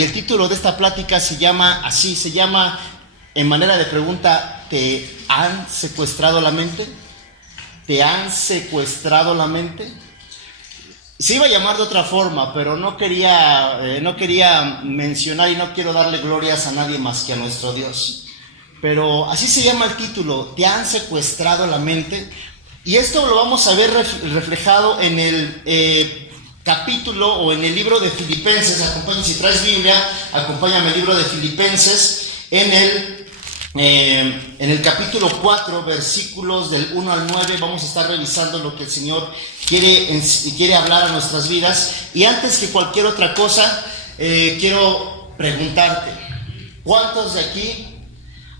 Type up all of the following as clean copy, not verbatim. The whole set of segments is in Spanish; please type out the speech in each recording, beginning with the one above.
y el título de esta plática se llama así, en manera de pregunta: ¿te han secuestrado la mente? ¿Te han secuestrado la mente? Se iba a llamar de otra forma, pero no quería mencionar y no quiero darle glorias a nadie más que a nuestro Dios. Pero así se llama el título: ¿te han secuestrado la mente? Y esto lo vamos a ver reflejado en el capítulo o en el libro de Filipenses. Acompáñame, si traes Biblia, acompáñame al libro de Filipenses en el capítulo 4, versículos del 1 al 9. Vamos a estar revisando lo que el Señor quiere hablar a nuestras vidas. Y antes que cualquier otra cosa, quiero preguntarte: ¿cuántos de aquí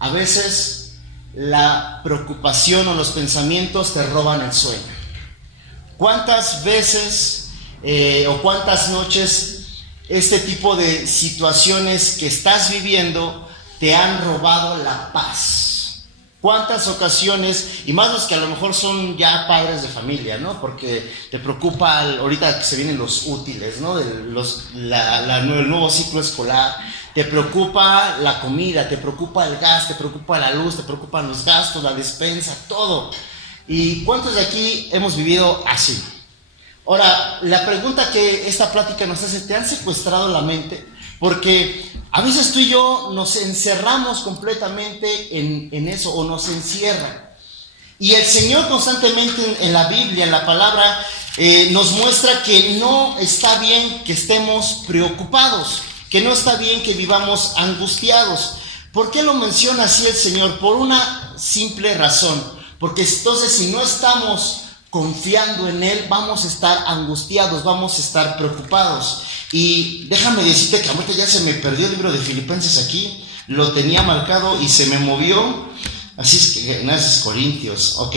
a veces la preocupación o los pensamientos te roban el sueño? ¿Cuántas veces o cuántas noches este tipo de situaciones que estás viviendo te han robado la paz? ¿Cuántas ocasiones, y más los que a lo mejor son ya padres de familia, ¿no? Porque te preocupa ahorita que se vienen los útiles, ¿no? El nuevo ciclo escolar. Te preocupa la comida, te preocupa el gas, te preocupa la luz, te preocupan los gastos, la despensa, todo. ¿Y cuántos de aquí hemos vivido así? Ahora, la pregunta que esta plática nos hace: ¿te han secuestrado la mente? Porque a veces tú y yo nos encerramos completamente en eso, o nos encierran. Y el Señor constantemente en la Biblia, en la palabra, nos muestra que no está bien que estemos preocupados, que no está bien que vivamos angustiados. ¿Por qué lo menciona así el Señor? Por una simple razón: porque entonces, si no estamos confiando en Él, vamos a estar angustiados, vamos a estar preocupados. Y déjame decirte que ahorita ya se me perdió el libro de Filipenses aquí, lo tenía marcado y se me movió. Así es que, gracias, Corintios, ok,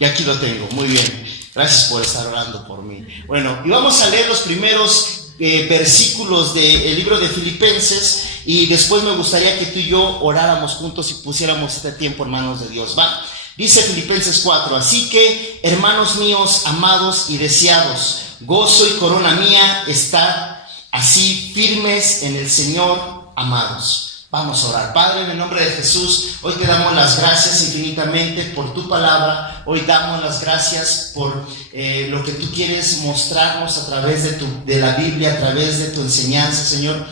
y aquí lo tengo, muy bien, gracias por estar orando por mí. Bueno, y vamos a leer los primeros versículos del libro de Filipenses, y después me gustaría que tú y yo oráramos juntos y pusiéramos este tiempo en manos de Dios, ¿va? Dice Filipenses 4: así que, hermanos míos, amados y deseados, gozo y corona mía, estad así firmes en el Señor, amados. Vamos a orar. Padre, en el nombre de Jesús, hoy te damos las gracias infinitamente por tu palabra. Hoy damos las gracias por lo que tú quieres mostrarnos a través de la Biblia, a través de tu enseñanza, Señor.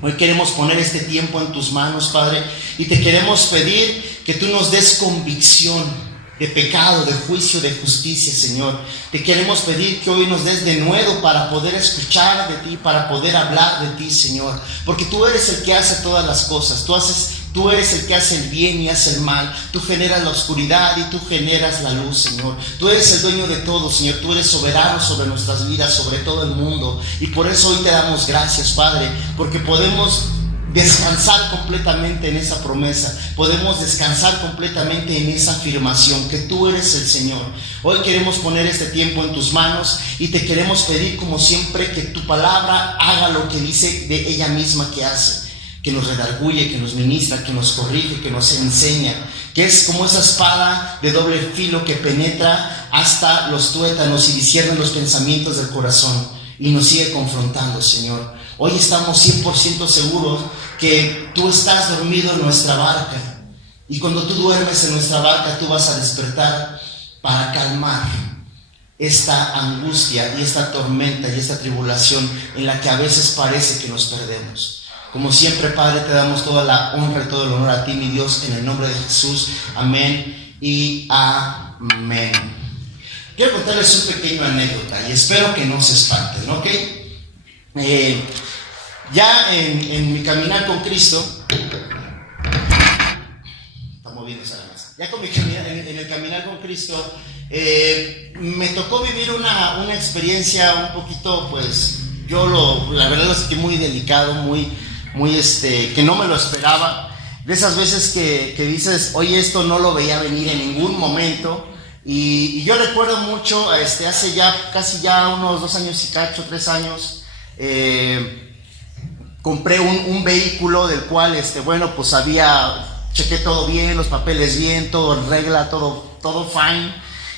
Hoy queremos poner este tiempo en tus manos, Padre, y te queremos pedir que tú nos des convicción de pecado, de juicio, de justicia, Señor. Te queremos pedir que hoy nos des denuedo para poder escuchar de ti, para poder hablar de ti, Señor, porque tú eres el que hace todas las cosas. Tú eres el que hace el bien y hace el mal. Tú generas la oscuridad y tú generas la luz, Señor. Tú eres el dueño de todo, Señor. Tú eres soberano sobre nuestras vidas, sobre todo el mundo. Y por eso hoy te damos gracias, Padre, porque podemos descansar completamente en esa promesa. Podemos descansar completamente en esa afirmación que tú eres el Señor. Hoy queremos poner este tiempo en tus manos y te queremos pedir, como siempre, que tu palabra haga lo que dice de ella misma que hace, que nos redarguye, que nos ministra, que nos corrige, que nos enseña, que es como esa espada de doble filo que penetra hasta los tuétanos y discierne los pensamientos del corazón y nos sigue confrontando, Señor. Hoy estamos 100% seguros que tú estás dormido en nuestra barca, y cuando tú duermes en nuestra barca, tú vas a despertar para calmar esta angustia y esta tormenta y esta tribulación en la que a veces parece que nos perdemos. Como siempre, Padre, te damos toda la honra y todo el honor a ti, mi Dios, en el nombre de Jesús. Amén y amén. Quiero contarles un pequeño anécdota y espero que no se espanten, ¿ok? Ya en mi caminar con Cristo, está moviéndose la mesa. Ya en el caminar con Cristo, me tocó vivir una experiencia un poquito, pues, la verdad lo sentí muy delicado, muy que no me lo esperaba. De esas veces que dices: oye, esto no lo veía venir en ningún momento. Y yo recuerdo mucho, hace ya casi ya unos 2 años y cacho, 3 años, compré un vehículo del cual, pues chequé todo bien, los papeles bien, todo en regla, todo fine.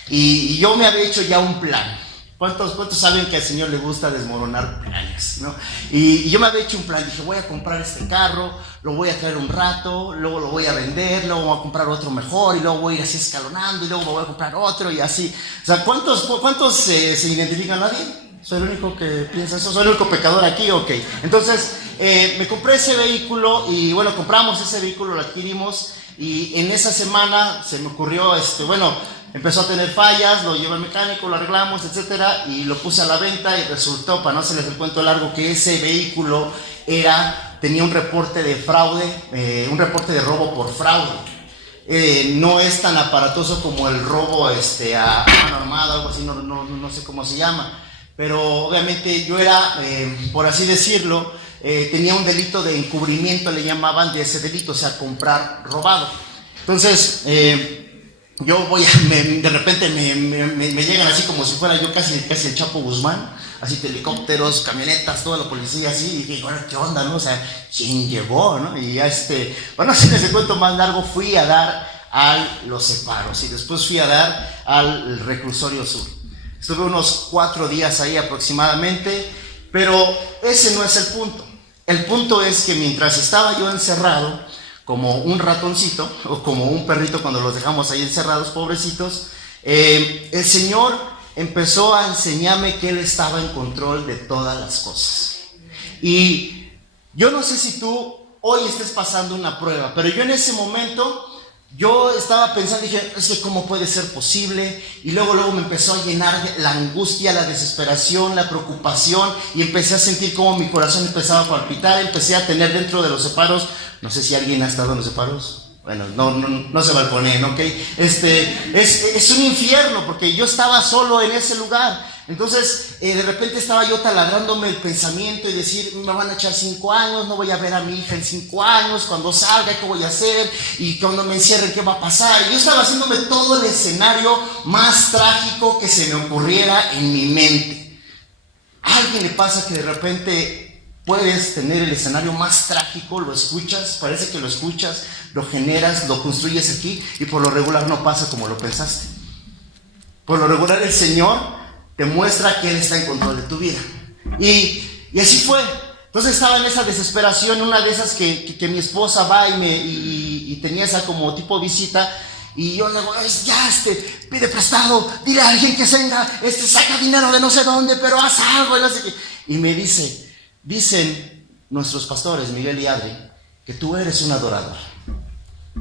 Y yo me había hecho ya un plan. ¿Cuántos saben que al Señor le gusta desmoronar planes, ¿no? Y yo me había hecho un plan, dije, voy a comprar este carro, lo voy a traer un rato, luego lo voy a vender, luego voy a comprar otro mejor, y luego voy a ir así escalonando, y luego me voy a comprar otro, y así. O sea, ¿cuántos se identifican? ¿Nadie? ¿Soy el único que piensa eso? ¿Soy el único pecador aquí? Ok. Entonces, me compré ese vehículo, y bueno, compramos ese vehículo, lo adquirimos, y en esa semana se me ocurrió, empezó a tener fallas, lo llevé al mecánico, lo arreglamos, etcétera, y lo puse a la venta, y resultó, para no hacerles el cuento largo, que ese vehículo tenía un reporte de fraude, un reporte de robo por fraude. No es tan aparatoso como el robo a mano armada, algo así, no sé cómo se llama, pero obviamente yo era, por así decirlo, tenía un delito de encubrimiento, le llamaban, de ese delito, o sea, comprar robado. Entonces, yo de repente me llegan así como si fuera yo casi el Chapo Guzmán, así helicópteros, camionetas, toda la policía así, y dije, bueno, ¿qué onda, no? O sea, ¿quién llegó, no? Y ya bueno, si les cuento más largo, fui a dar a los separos y después fui a dar al reclusorio sur. Estuve unos 4 días ahí aproximadamente, pero ese no es el punto. El punto es que mientras estaba yo encerrado, como un ratoncito o como un perrito cuando los dejamos ahí encerrados, pobrecitos, el Señor empezó a enseñarme que Él estaba en control de todas las cosas. Y yo no sé si tú hoy estés pasando una prueba, pero yo en ese momento, yo estaba pensando, dije, es que cómo puede ser posible, y luego me empezó a llenar la angustia, la desesperación, la preocupación, y empecé a sentir como mi corazón empezaba a palpitar, empecé a tener dentro de los separos, no sé si alguien ha estado en los separos, bueno, no se balconeen, ¿ok? Es un infierno, porque yo estaba solo en ese lugar. Entonces, de repente estaba yo taladrándome el pensamiento y decir, me van a echar 5 años, no voy a ver a mi hija en 5 años, cuando salga, ¿qué voy a hacer? Y cuando me encierren, ¿qué va a pasar? Y yo estaba haciéndome todo el escenario más trágico que se me ocurriera en mi mente. ¿A alguien le pasa que de repente puedes tener el escenario más trágico, lo escuchas, parece que lo escuchas, lo generas, lo construyes aquí, y por lo regular no pasa como lo pensaste? Por lo regular el Señor te muestra que Él está en control de tu vida. Y así fue. Entonces estaba en esa desesperación, una de esas que mi esposa va y tenía esa como tipo visita, y yo le digo, ya, pide prestado, dile a alguien que venga, saca dinero de no sé dónde, pero haz algo, y no sé qué. Y me dicen nuestros pastores, Miguel y Adri, que tú eres un adorador,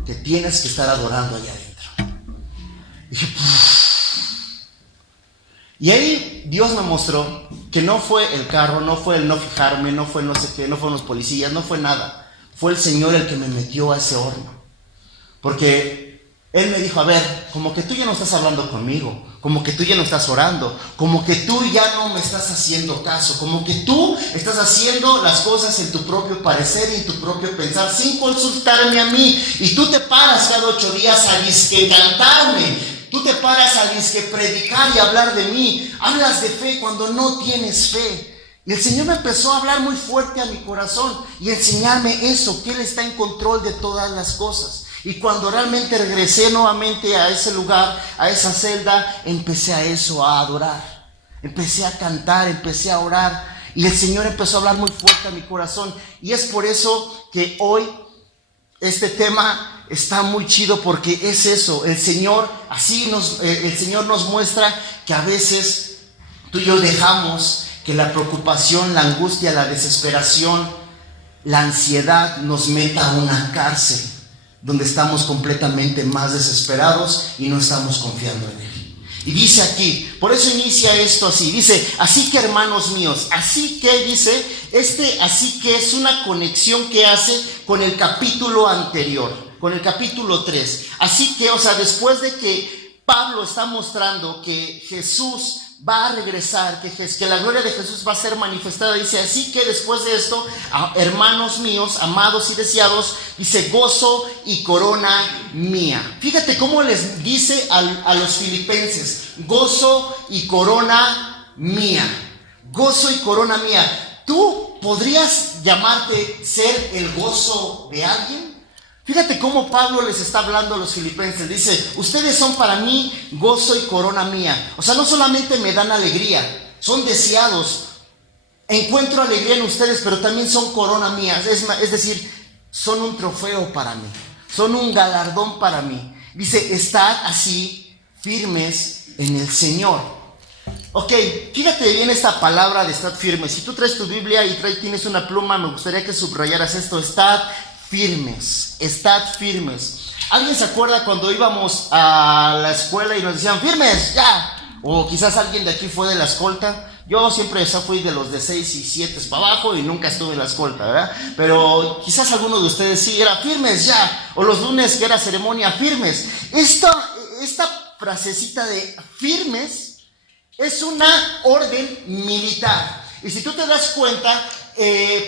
que tienes que estar adorando allá adentro. Y dije, y ahí Dios me mostró que no fue el carro, no fue el no fijarme, no fue el no sé qué, no fueron los policías, no fue nada. Fue el Señor el que me metió a ese horno. Porque Él me dijo, a ver, como que tú ya no estás hablando conmigo, como que tú ya no estás orando, como que tú ya no me estás haciendo caso, como que tú estás haciendo las cosas en tu propio parecer y en tu propio pensar, sin consultarme a mí. Y tú te paras cada 8 días a disque cantarme. Tú te paras a disque predicar y hablar de mí. Hablas de fe cuando no tienes fe. Y el Señor me empezó a hablar muy fuerte a mi corazón y enseñarme eso, que Él está en control de todas las cosas. Y cuando realmente regresé nuevamente a ese lugar, a esa celda, empecé a adorar. Empecé a cantar, empecé a orar. Y el Señor empezó a hablar muy fuerte a mi corazón. Y es por eso que hoy este tema está muy chido, porque es eso, el Señor nos muestra que a veces tú y yo dejamos que la preocupación, la angustia, la desesperación, la ansiedad nos meta a una cárcel donde estamos completamente más desesperados y no estamos confiando en Él. Y dice aquí, por eso inicia esto así, dice, así que hermanos míos, así que dice, así que es una conexión que hace con el capítulo anterior, con el capítulo 3. Así que, después de que Pablo está mostrando que Jesús va a regresar, que la gloria de Jesús va a ser manifestada, dice, así que después de esto, hermanos míos, amados y deseados, dice, gozo y corona mía. Fíjate cómo les dice a los filipenses, gozo y corona mía, gozo y corona mía. ¿Tú podrías llamarte ser el gozo de alguien? Fíjate cómo Pablo les está hablando a los filipenses. Dice, ustedes son para mí gozo y corona mía. O sea, no solamente me dan alegría, son deseados. Encuentro alegría en ustedes, pero también son corona mía. Es decir, son un trofeo para mí, son un galardón para mí. Dice, estad así firmes en el Señor. Ok, fíjate bien esta palabra de estar firmes. Si tú traes tu Biblia y tienes una pluma, me gustaría que subrayaras esto. Estad firmes, estad firmes. ¿Alguien se acuerda cuando íbamos a la escuela y nos decían firmes, ya? O quizás alguien de aquí fue de la escolta. Yo siempre fui de los de 6 y 7 para abajo y nunca estuve en la escolta, ¿verdad? Pero quizás alguno de ustedes sí era firmes ya. O los lunes que era ceremonia, firmes. Esta frasecita de firmes es una orden militar. Y si tú te das cuenta,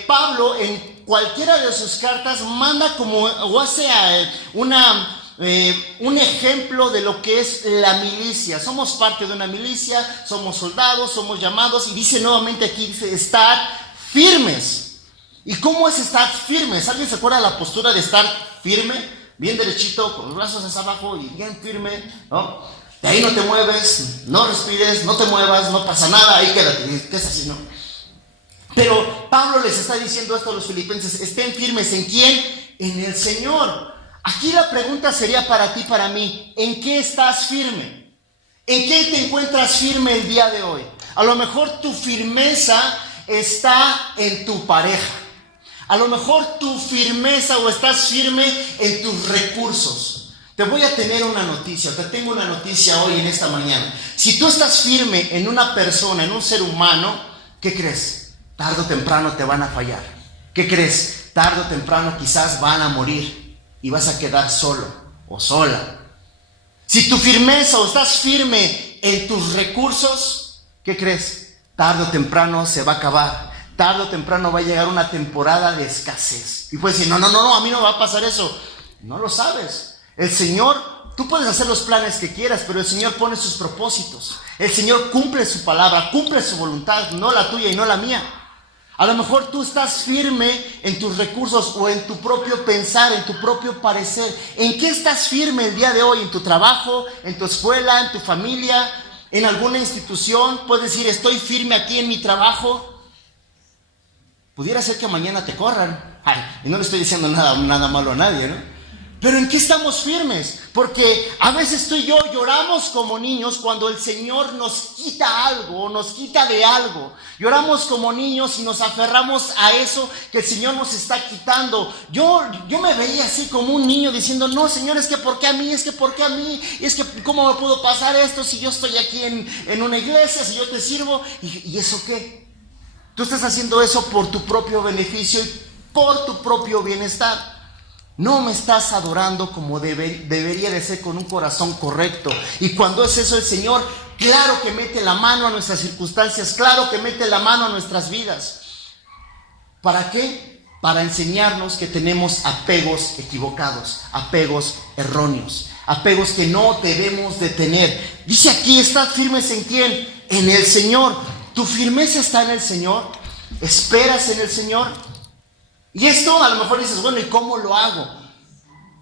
Pablo en cualquiera de sus cartas manda como o hace un ejemplo de lo que es la milicia. Somos parte de una milicia, somos soldados, somos llamados, y dice nuevamente aquí, dice, estar firmes. ¿Y cómo es estar firmes? ¿Alguien se acuerda de la postura de estar firme? Bien derechito, con los brazos hacia abajo y bien firme, ¿no? De ahí no te mueves, no respires, no te muevas, no pasa nada, ahí quédate, que es así, ¿no? Pero Pablo les está diciendo esto a los filipenses, estén firmes, ¿en quién? En el Señor. Aquí la pregunta sería para ti, para mí, ¿en qué estás firme? ¿En qué te encuentras firme el día de hoy? A lo mejor tu firmeza está en tu pareja. A lo mejor tu firmeza o estás firme en tus recursos. Te voy a tener una noticia, te tengo una noticia hoy en esta mañana. Si tú estás firme en una persona, en un ser humano, ¿qué crees? Tarde o temprano te van a fallar. ¿Qué crees? Tarde o temprano quizás van a morir. Y vas a quedar solo o sola. Si tu firmeza o estás firme en tus recursos, ¿qué crees? Tarde o temprano se va a acabar. Tarde o temprano va a llegar una temporada de escasez. Y puedes decir, no, a mí no va a pasar eso. No lo sabes. El Señor, tú puedes hacer los planes que quieras, pero el Señor pone sus propósitos. El Señor cumple su palabra, cumple su voluntad, no la tuya y no la mía. A lo mejor tú estás firme en tus recursos o en tu propio pensar, en tu propio parecer. ¿En qué estás firme el día de hoy? ¿En tu trabajo? ¿En tu escuela? ¿En tu familia? ¿En alguna institución? Puedes decir, estoy firme aquí en mi trabajo. Pudiera ser que mañana te corran. Y no le estoy diciendo nada malo a nadie, ¿no? Pero ¿en qué estamos firmes? Porque a veces tú y yo lloramos como niños cuando el Señor nos quita algo o nos quita de algo. Lloramos como niños y nos aferramos a eso que el Señor nos está quitando. Yo me veía así como un niño diciendo, no, Señor, es que ¿por qué a mí? Es que ¿por qué a mí? Es que ¿cómo me pudo pasar esto si yo estoy aquí en una iglesia, si yo te sirvo? ¿Y eso qué? Tú estás haciendo eso por tu propio beneficio y por tu propio bienestar. No me estás adorando como debería de ser, con un corazón correcto. Y cuando es eso el Señor, claro que mete la mano a nuestras circunstancias, claro que mete la mano a nuestras vidas. ¿Para qué? Para enseñarnos que tenemos apegos equivocados, apegos erróneos, apegos que no debemos de tener. Dice aquí, ¿estás firmes en quién? En el Señor. ¿Tu firmeza está en el Señor? ¿Esperas en el Señor? Y esto a lo mejor dices, bueno, ¿y cómo lo hago?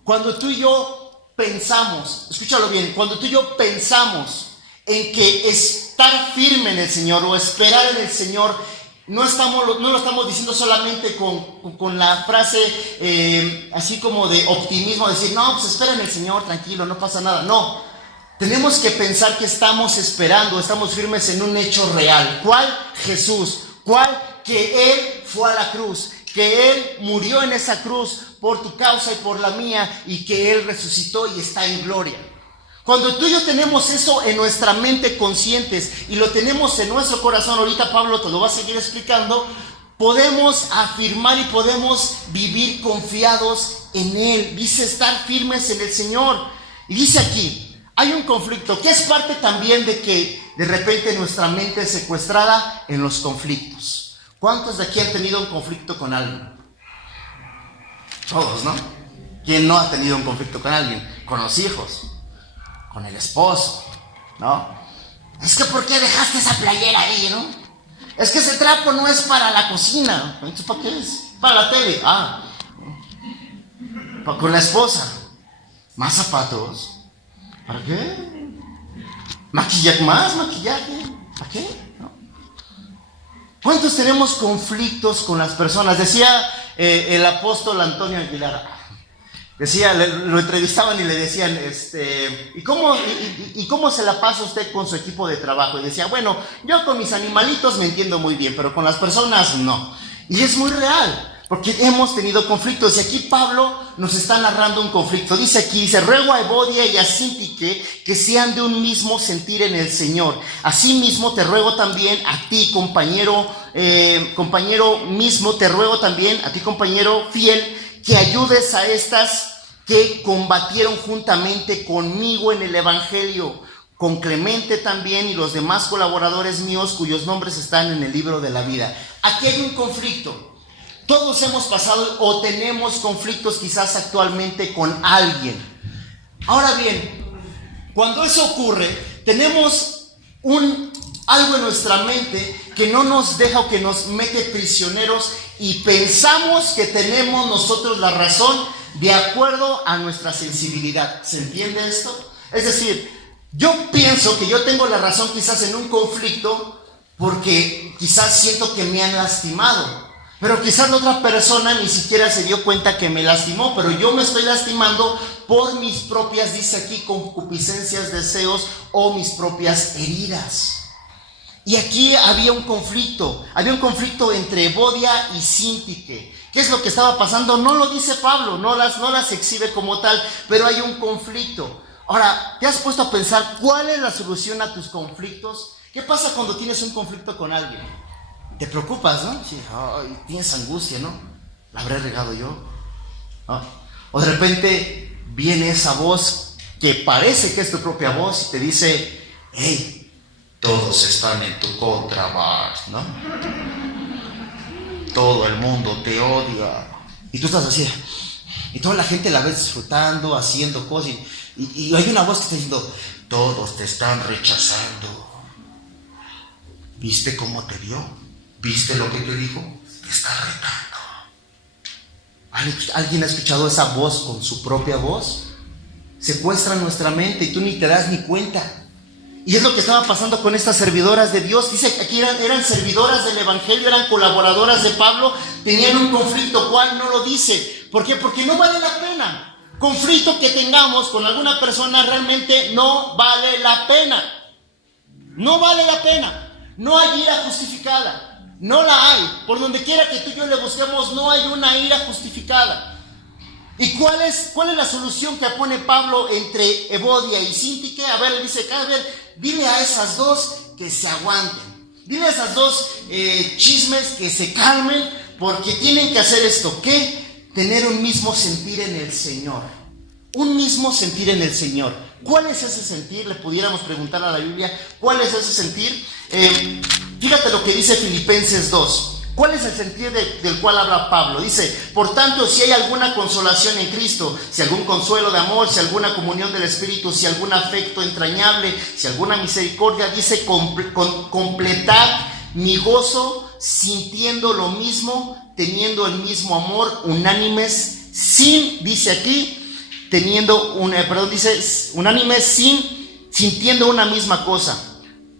Cuando tú y yo pensamos, escúchalo bien, cuando tú y yo pensamos en que estar firme en el Señor o esperar en el Señor, no lo estamos diciendo solamente con la frase así como de optimismo, decir, no, pues espera en el Señor, tranquilo, no pasa nada. No, tenemos que pensar que estamos esperando, estamos firmes en un hecho real. ¿Cuál? Jesús. ¿Cuál? Que Él fue a la cruz, que Él murió en esa cruz por tu causa y por la mía, y que Él resucitó y está en gloria. Cuando tú y yo tenemos eso en nuestra mente conscientes y lo tenemos en nuestro corazón, ahorita Pablo te lo va a seguir explicando, podemos afirmar y podemos vivir confiados en Él. Dice estar firmes en el Señor. Y dice aquí, hay un conflicto que es parte también de que de repente nuestra mente es secuestrada en los conflictos. ¿Cuántos de aquí han tenido un conflicto con alguien? Todos, ¿no? ¿Quién no ha tenido un conflicto con alguien? Con los hijos, con el esposo, ¿no? Es que ¿por qué dejaste esa playera ahí, no? Es que ese trapo no es para la cocina. Entonces, ¿para qué es? Para la tele. Con la esposa. ¿Más zapatos? ¿Para qué? ¿Más maquillaje? ¿Para qué? ¿No? ¿Cuántos tenemos conflictos con las personas? Decía el apóstol Antonio Aguilar. Decía, lo entrevistaban y le decían, ¿y cómo se la pasa usted con su equipo de trabajo? Y decía, bueno, yo con mis animalitos me entiendo muy bien, pero con las personas no. Y es muy real, porque hemos tenido conflictos. Y aquí Pablo nos está narrando un conflicto. Dice, ruego a Evodia y a Síntique que sean de un mismo sentir en el Señor. Asimismo te ruego también a ti, compañero mismo, te ruego también a ti, compañero fiel, que ayudes a estas que combatieron juntamente conmigo en el Evangelio, con Clemente también y los demás colaboradores míos cuyos nombres están en el libro de la vida. Aquí hay un conflicto. Todos hemos pasado o tenemos conflictos quizás actualmente con alguien. Ahora bien, cuando eso ocurre, tenemos algo en nuestra mente que no nos deja o que nos mete prisioneros y pensamos que tenemos nosotros la razón de acuerdo a nuestra sensibilidad. ¿Se entiende esto? Es decir, yo pienso que yo tengo la razón quizás en un conflicto porque quizás siento que me han lastimado, pero quizás la otra persona ni siquiera se dio cuenta que me lastimó, pero yo me estoy lastimando por mis propias, dice aquí, concupiscencias, deseos o mis propias heridas. Y aquí había un conflicto entre Evodia y Síntique. ¿Qué es lo que estaba pasando? No lo dice Pablo, no las exhibe como tal, pero hay un conflicto. Ahora, ¿te has puesto a pensar cuál es la solución a tus conflictos? ¿Qué pasa cuando tienes un conflicto con alguien? Te preocupas, ¿no? Sí, tienes angustia, ¿no? ¿La habré regado yo? ¿No? O de repente viene esa voz que parece que es tu propia voz y te dice, hey, todos están en tu contra, Bart, ¿no? Todo el mundo te odia. Y tú estás así, y toda la gente la ves disfrutando, haciendo cosas, y hay una voz que está diciendo, todos te están rechazando. ¿Viste cómo te vio? ¿Viste lo que te dijo? Te está retando. ¿Alguien ha escuchado esa voz con su propia voz? Secuestra nuestra mente y tú ni te das ni cuenta. Y es lo que estaba pasando con estas servidoras de Dios. Dice que aquí eran servidoras del Evangelio, eran colaboradoras de Pablo, tenían un conflicto. ¿Cuál? No lo dice. ¿Por qué? Porque no vale la pena. Conflicto que tengamos con alguna persona realmente no vale la pena. No vale la pena. No hay ira justificada. No la hay. Por donde quiera que tú y yo le busquemos, no hay una ira justificada. ¿Y cuál es la solución que pone Pablo entre Evodia y Síntique? A ver, le dice, dile a esas dos que se aguanten. Dile a esas dos chismes que se calmen, porque tienen que hacer esto. ¿Qué? Tener un mismo sentir en el Señor. Un mismo sentir en el Señor. ¿Cuál es ese sentir? Le pudiéramos preguntar a la Biblia, ¿cuál es ese sentir? Fíjate lo que dice Filipenses 2. ¿Cuál es el sentir del cual habla Pablo? Dice, por tanto, si hay alguna consolación en Cristo, si algún consuelo de amor, si alguna comunión del Espíritu, si algún afecto entrañable, si alguna misericordia, dice, completad mi gozo sintiendo lo mismo, teniendo el mismo amor, unánimes, dice aquí, unánimes, sintiendo una misma cosa.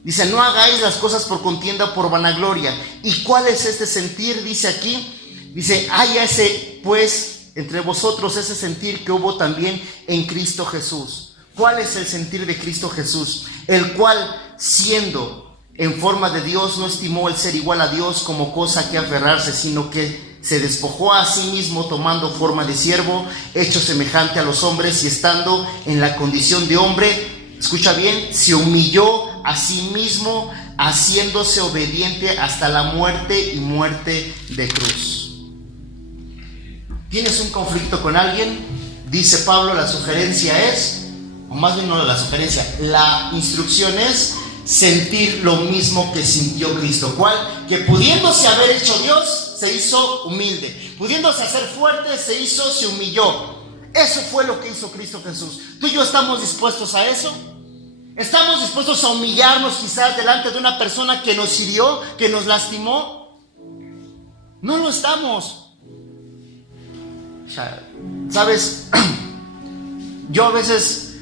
Dice, no hagáis las cosas por contienda o por vanagloria. ¿Y cuál es este sentir? Dice aquí, dice, háyase pues entre vosotros ese sentir que hubo también en Cristo Jesús. ¿Cuál es el sentir de Cristo Jesús? El cual, siendo en forma de Dios, no estimó el ser igual a Dios como cosa que aferrarse, sino que se despojó a sí mismo tomando forma de siervo, hecho semejante a los hombres, y estando en la condición de hombre, escucha bien, se humilló a sí mismo, haciéndose obediente hasta la muerte y muerte de cruz. ¿Tienes un conflicto con alguien? Dice Pablo, la sugerencia es, o más bien no la sugerencia, la instrucción es sentir lo mismo que sintió Cristo. ¿Cuál? Que pudiéndose haber hecho Dios, se hizo humilde. Pudiéndose hacer fuerte, se humilló. Eso fue lo que hizo Cristo Jesús. ¿Tú y yo estamos dispuestos a eso? ¿Estamos dispuestos a humillarnos quizás delante de una persona que nos hirió, que nos lastimó? No lo estamos. O sea, ¿sabes? Yo a veces,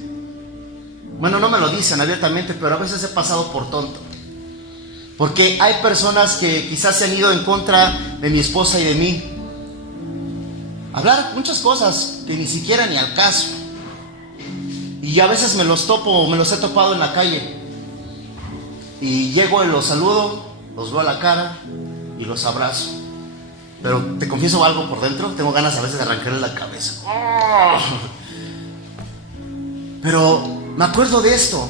bueno, no me lo dicen abiertamente, pero a veces he pasado por tonto. Porque hay personas que quizás se han ido en contra de mi esposa y de mí. Hablar muchas cosas que ni siquiera ni al caso. Y a veces me los he topado en la calle. Y llego y los saludo, los veo a la cara y los abrazo. Pero te confieso algo por dentro, tengo ganas a veces de arrancarle la cabeza. Pero me acuerdo de esto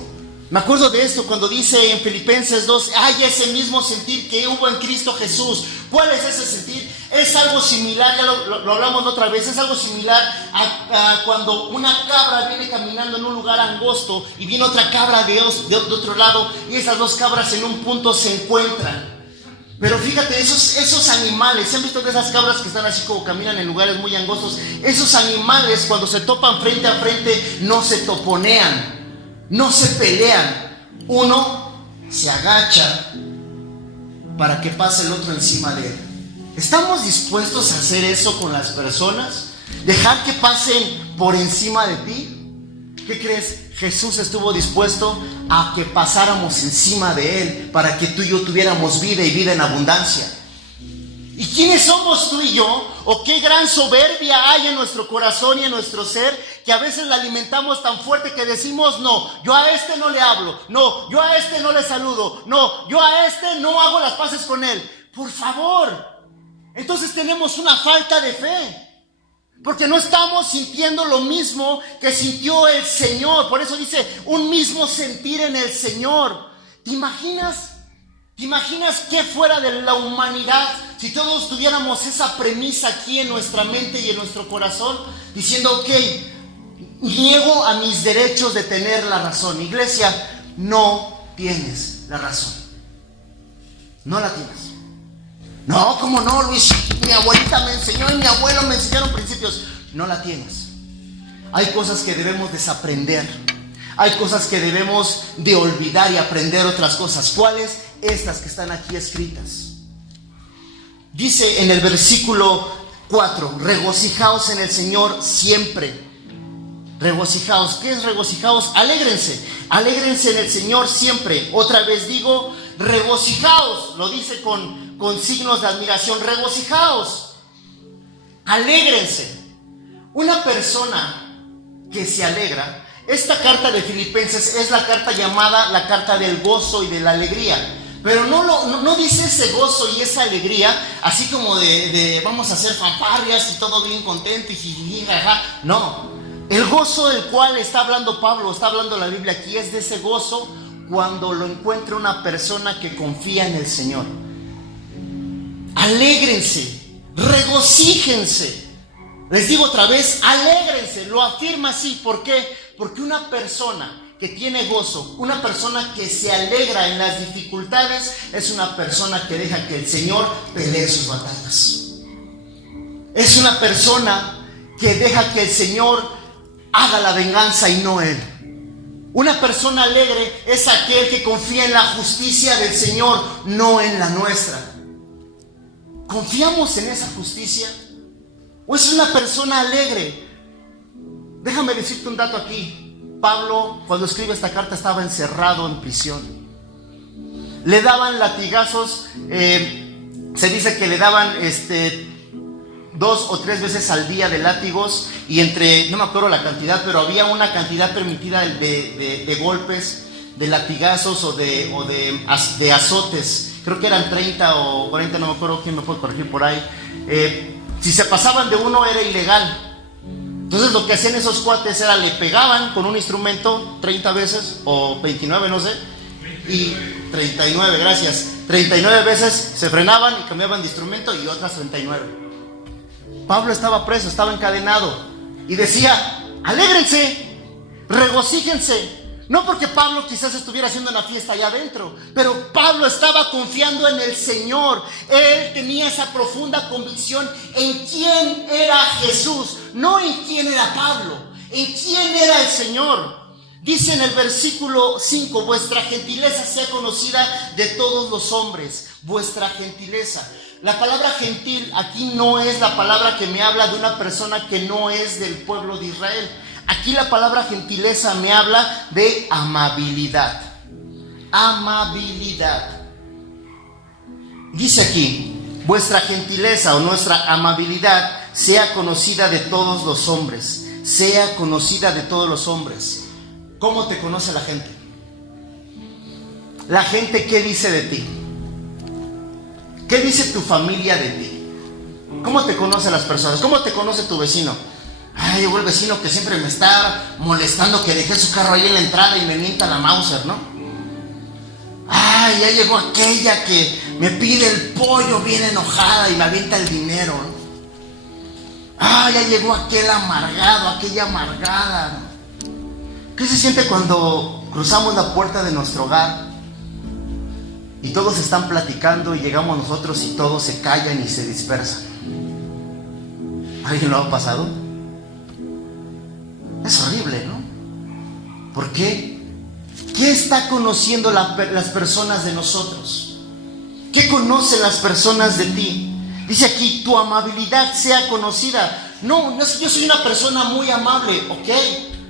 cuando dice en Filipenses 2, hay ese mismo sentir que hubo en Cristo Jesús. ¿Cuál es ese sentir? Es algo similar, ya lo hablamos otra vez, es algo similar a cuando una cabra viene caminando en un lugar angosto y viene otra cabra de otro lado, y esas dos cabras en un punto se encuentran. Pero fíjate, esos animales, ¿se han visto de esas cabras que están así como caminan en lugares muy angostos? Esos animales cuando se topan frente a frente no se toponean, no se pelean. Uno se agacha para que pase el otro encima de él. ¿Estamos dispuestos a hacer eso con las personas? ¿Dejar que pasen por encima de ti? ¿Qué crees? Jesús estuvo dispuesto a que pasáramos encima de Él para que tú y yo tuviéramos vida y vida en abundancia. ¿Y quiénes somos tú y yo? ¿O qué gran soberbia hay en nuestro corazón y en nuestro ser que a veces la alimentamos tan fuerte que decimos, no, yo a este no le hablo, no, yo a este no le saludo, no, yo a este no hago las paces con él? Por favor. Entonces tenemos una falta de fe. Porque no estamos sintiendo lo mismo que sintió el Señor. Por eso dice, un mismo sentir en el Señor. ¿Te imaginas qué fuera de la humanidad si todos tuviéramos esa premisa aquí en nuestra mente y en nuestro corazón? Diciendo, ok, niego a mis derechos de tener la razón. Iglesia, no tienes la razón. No la tienes. No, ¿cómo no, Luis? Mi abuelita me enseñó y mi abuelo me enseñaron principios. No la tienes. Hay cosas que debemos desaprender. Hay cosas que debemos de olvidar y aprender otras cosas. ¿Cuáles? Estas que están aquí escritas. Dice en el versículo 4, regocijaos en el Señor siempre. Regocijaos. ¿Qué es regocijaos? Alégrense. Alégrense en el Señor siempre. Otra vez digo, regocijaos. Lo dice con signos de admiración. Regocijaos. Alégrense. Una persona que se alegra. Esta carta de Filipenses es la carta llamada la carta del gozo y de la alegría. Pero no dice ese gozo y esa alegría así como de vamos a hacer fanfarrias y todo bien contento y jiji, jaja. No. El gozo del cual está hablando Pablo, está hablando la Biblia aquí, es de ese gozo cuando lo encuentra una persona que confía en el Señor. Alégrense, regocíjense. Les digo otra vez, alégrense. Lo afirma así. ¿Por qué? Porque una persona que tiene gozo, una persona que se alegra en las dificultades, es una persona que deja que el Señor pelee sus batallas. Es una persona que deja que el Señor haga la venganza y no él. Una persona alegre es aquel que confía en la justicia del Señor, no en la nuestra. ¿Confiamos en esa justicia? ¿O es una persona alegre? Déjame decirte un dato aquí. Pablo, cuando escribe esta carta, estaba encerrado en prisión. Le daban latigazos, se dice que le daban 2 o 3 veces al día de látigos, y no me acuerdo la cantidad, pero había una cantidad permitida de golpes, de latigazos o de azotes. Creo que eran 30 o 40, no me acuerdo, quién me puede corregir por ahí. Si se pasaban de uno era ilegal. Entonces lo que hacían esos cuates era le pegaban con un instrumento 30 veces o 29, no sé, y 39, gracias. 39 veces se frenaban y cambiaban de instrumento y otras 39. Pablo estaba preso, estaba encadenado y decía, alégrense, regocíjense. No porque Pablo quizás estuviera haciendo una fiesta allá adentro, pero Pablo estaba confiando en el Señor. Él tenía esa profunda convicción en quién era Jesús, no en quién era Pablo, en quién era el Señor. Dice en el versículo 5, vuestra gentileza sea conocida de todos los hombres, vuestra gentileza. La palabra gentil aquí no es la palabra que me habla de una persona que no es del pueblo de Israel. Aquí la palabra gentileza me habla de amabilidad. Amabilidad. Dice aquí, vuestra gentileza o nuestra amabilidad sea conocida de todos los hombres. Sea conocida de todos los hombres. ¿Cómo te conoce la gente? La gente, ¿qué dice de ti? ¿Qué dice tu familia de ti? ¿Cómo te conocen las personas? ¿Cómo te conoce tu vecino? Ay, llegó el vecino que siempre me está molestando que dejé su carro ahí en la entrada y me mienta la Mauser, ¿no? Ay, ya llegó aquella que me pide el pollo bien enojada y me avienta el dinero, ¿no? Ay, ya llegó aquel amargado, aquella amargada, ¿no? ¿Qué se siente cuando cruzamos la puerta de nuestro hogar y todos están platicando y llegamos nosotros y todos se callan y se dispersan? ¿Alguien lo ha pasado? Es horrible, ¿no? ¿Por qué? ¿Qué está conociendo las personas de nosotros? ¿Qué conocen las personas de ti? Dice aquí, tu amabilidad sea conocida. No es que yo soy una persona muy amable, ¿ok?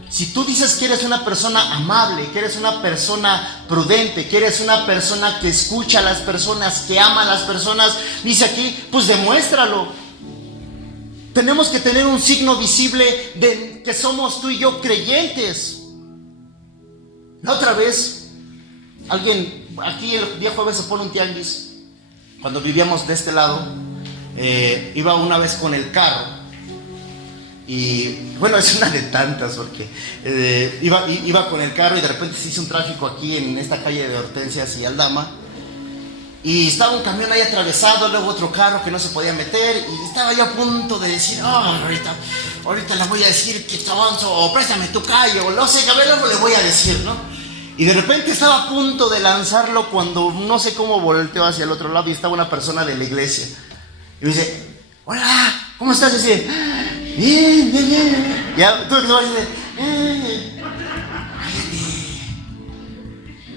Si tú dices que eres una persona amable, que eres una persona prudente, que eres una persona que escucha a las personas, que ama a las personas, dice aquí, pues demuéstralo. Tenemos que tener un signo visible de que somos tú y yo creyentes. La otra vez, alguien, aquí el día jueves se pone un tianguis, cuando vivíamos de este lado, iba una vez con el carro. Y bueno, es una de tantas porque iba con el carro y de repente se hizo un tráfico aquí en esta calle de Hortensias y Aldama. Y estaba un camión ahí atravesado, luego otro carro que no se podía meter. Y estaba yo a punto de decir, ahorita le voy a decir que avanzo, o préstame tu calle, o no sé, a ver, luego le voy a decir, ¿no? Y de repente estaba a punto de lanzarlo cuando no sé cómo volteó hacia el otro lado y estaba una persona de la iglesia. Y me dice, hola, ¿cómo estás? Y dice, bien. Ya, tú que vas a decir,